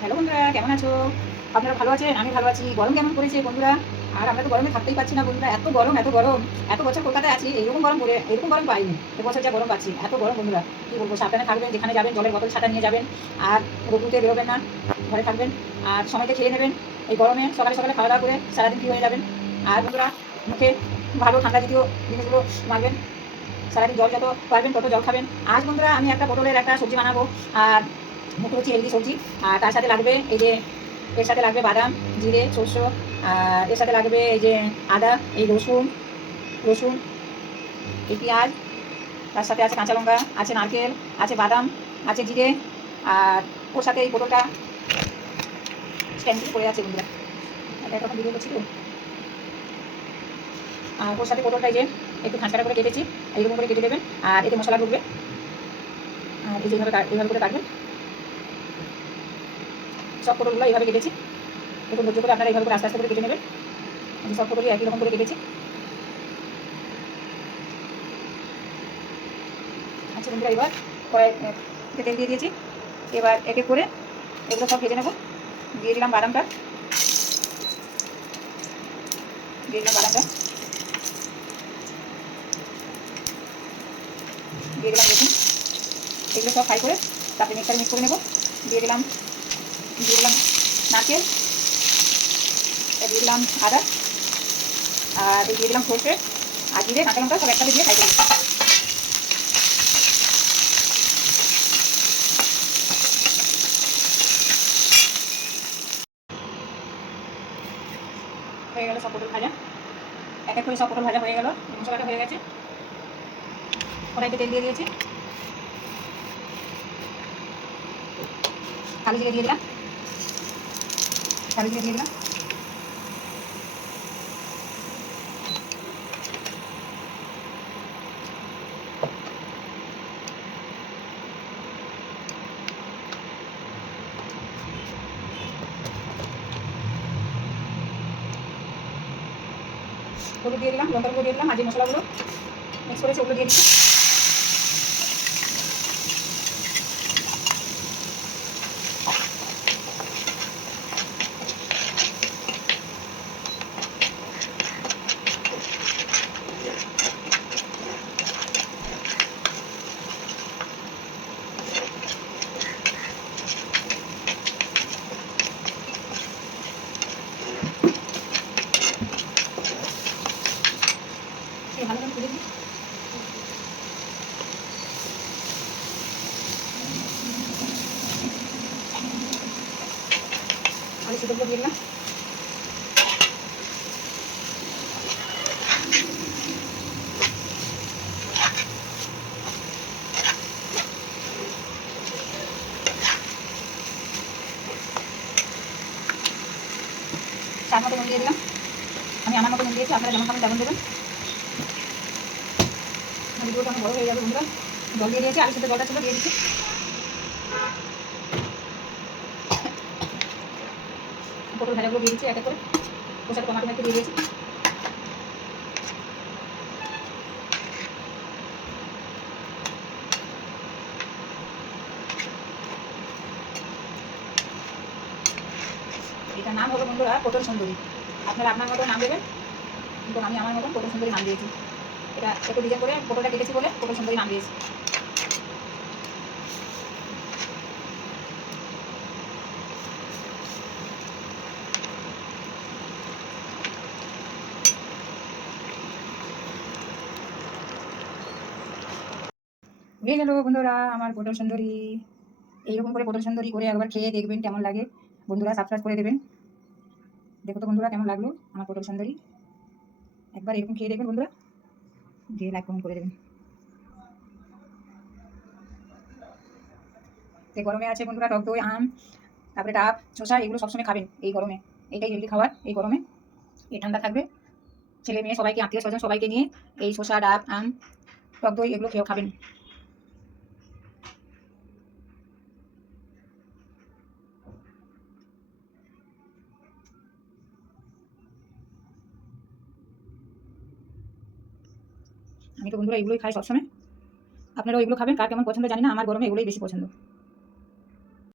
Hello বন্ধুরা, কেমন আছো? আপনারা ভালো আছেন? আমি ভালো আছি। গরম কেমন পড়েছে বন্ধুরা? আর আমরা তো গরমে থাকতেই পারছি না বন্ধুরা। এত গরম, এত গরম। এত বছর কলকাতায় আছি, এরকম গরম পাইনি। এবছর যা গরম পাচ্ছি, এত গরম বন্ধুরা। কি বলবো, সাবধানে থাকবেন, যেখানে যাবেন জলের বোতল ছাতা নিয়ে যাবেন। আর রোদ্দুরে বেরোবেন না, ঘরে থাকবেন। আর সময়কে খেয়ে নেবেন। এই গরমে সকালে সকালে খাওয়া দাওয়া করে সারাদিন কি হয়ে যাবেন। আর বন্ধুরা, মুখে ভালো ঠান্ডা জাতীয় জিনিসগুলো মাখবেন। সারাদিন জল যত পারবেন তত জল খাবেন। আজ বন্ধুরা আমি একটা পটলের একটা সবজি বানাবো। আর মুখে হচ্ছে হেলদি সবজি। আর তার সাথে লাগবে এই যে, এর সাথে লাগবে বাদাম, জিরে, শস্য। আর এর সাথে লাগবে এই যে আদা, এই রসুন, রসুন, এই পেঁয়াজ। তার সাথে আছে কাঁচা লঙ্কা, আছে নারকেল, আছে বাদাম, আছে জিরে। আর ওর সাথে এই পটলটা স্ট্যান্ড থেকে পড়ে আছে বন্ধুরা। একরকম ভিডিও করছি তো। আর ওর সাথে পটলটা এই যে একটু খাঁচকাটা করে কেটেছি, এইরকম করে কেটে দেবেন। আর এতে মশলা ঢুকবে। আর এই যে এইভাবে করে কাটবেন। সব পটলগুলো এইভাবে কেটেছি। একটু ধৈর্য করে আপনারা এইভাবে করে আস্তে আস্তে করে কেটে নেবেন। আমি সব পটলই একই রকম করে কেটেছি। আচ্ছা বন্ধুরা, এবার কড়াইতে তেল দিয়ে দিয়েছি। এবার এক এক করে এগুলো সব ভেজে নেব। দিয়ে দিলাম বাদামটা, দিয়ে দিলাম বাদামটা, দিয়ে দিলাম রসুন। এগুলো সব ফ্রাই করে তারপরে মিক্সারে মিক্স করে নেব। দিয়ে দিলাম নারকেল, দিয়ে দিলাম আদা, আর দিয়ে দিলাম সরষে আর জিরে, কাঁচা লঙ্কা সব একসাথে দিয়ে ফ্রাই করে নেব। হয়ে গেল সব পটল ভাজা। এক এক করে সব পটল ভাজা হয়ে গেল। মশলাটা হয়ে গেছে। কড়াইতে তেল দিয়ে দিয়েছি। কালো জিরে দিয়ে দিলাম, কালো জিরে দিয়ে দিলাম। হলুদ দিয়ে দিলাম, লঙ্কার গুঁড়ো দিয়ে দিলাম। আর যে মশলাগুলো মিক্স করেছি ওগুলো দিয়ে দিচ্ছি। ভালো করে তুলে দিই। আলু সিদ্ধগুলো দিয়ে দিলাম। স্বাদ মতো নুন দিয়ে দিলাম। আমি আমার মতো নুন দিয়েছি, আপনারা যেমন খাবেন তেমন দেবেন। ভিডিওটা অনেক বড় হয়ে যাবে বন্ধুরা। জল দিয়ে দিয়েছি, আলু সিদ্ধ জলটা ছিল দিয়ে দিচ্ছি। পটল ভাজাগুলো দিয়ে দিচ্ছি এক এক করে। ওর সাথে টমাটো একটু দিয়ে দিয়েছি। এটার নাম হলো বন্ধুরা পটল সুন্দরী। আপনারা আপনার মতো নাম দেবেন, কিন্তু আমি আমার মতন পটল সুন্দরী নাম দিয়েছি। এটা একটু ডিজাইন করে পটলটা কেটেছি বলে পটল সুন্দরী নাম দিয়েছি। হয়ে গেল বন্ধুরা আমার পটল সুন্দরী। এইরকম করে পটল সুন্দরী করে একবার খেয়ে দেখবেন কেমন লাগে। বন্ধুরা সাবস্ক্রাইব করে দেবেন। দেখো তো বন্ধুরা কেমন লাগলো আমার পটল সুন্দরী। একবার এরকম খেয়ে দেখবেন বন্ধুরা, দিয়ে লাইক কমেন্ট করে দেবেন। এই গরমে আছে বন্ধুরা টক দই, আম, তারপরে ডাব, শসা, এগুলো সবসময় খাবেন এই গরমে। এটাই হেলদি খাবার এই গরমে। এই ঠান্ডা থাকবে, ছেলে মেয়ে সবাইকে, আত্মীয় স্বজন সবাইকে নিয়ে এই শসা, ডাব, আম, টক দই এগুলো খেয়েও খাবেন। আমি তো বন্ধুরা এগুলোই খাই সবসময়। আপনারাও এগুলো খাবেন। কার কেমন পছন্দ জানি না, আমার গরমে এগুলোই বেশি পছন্দ।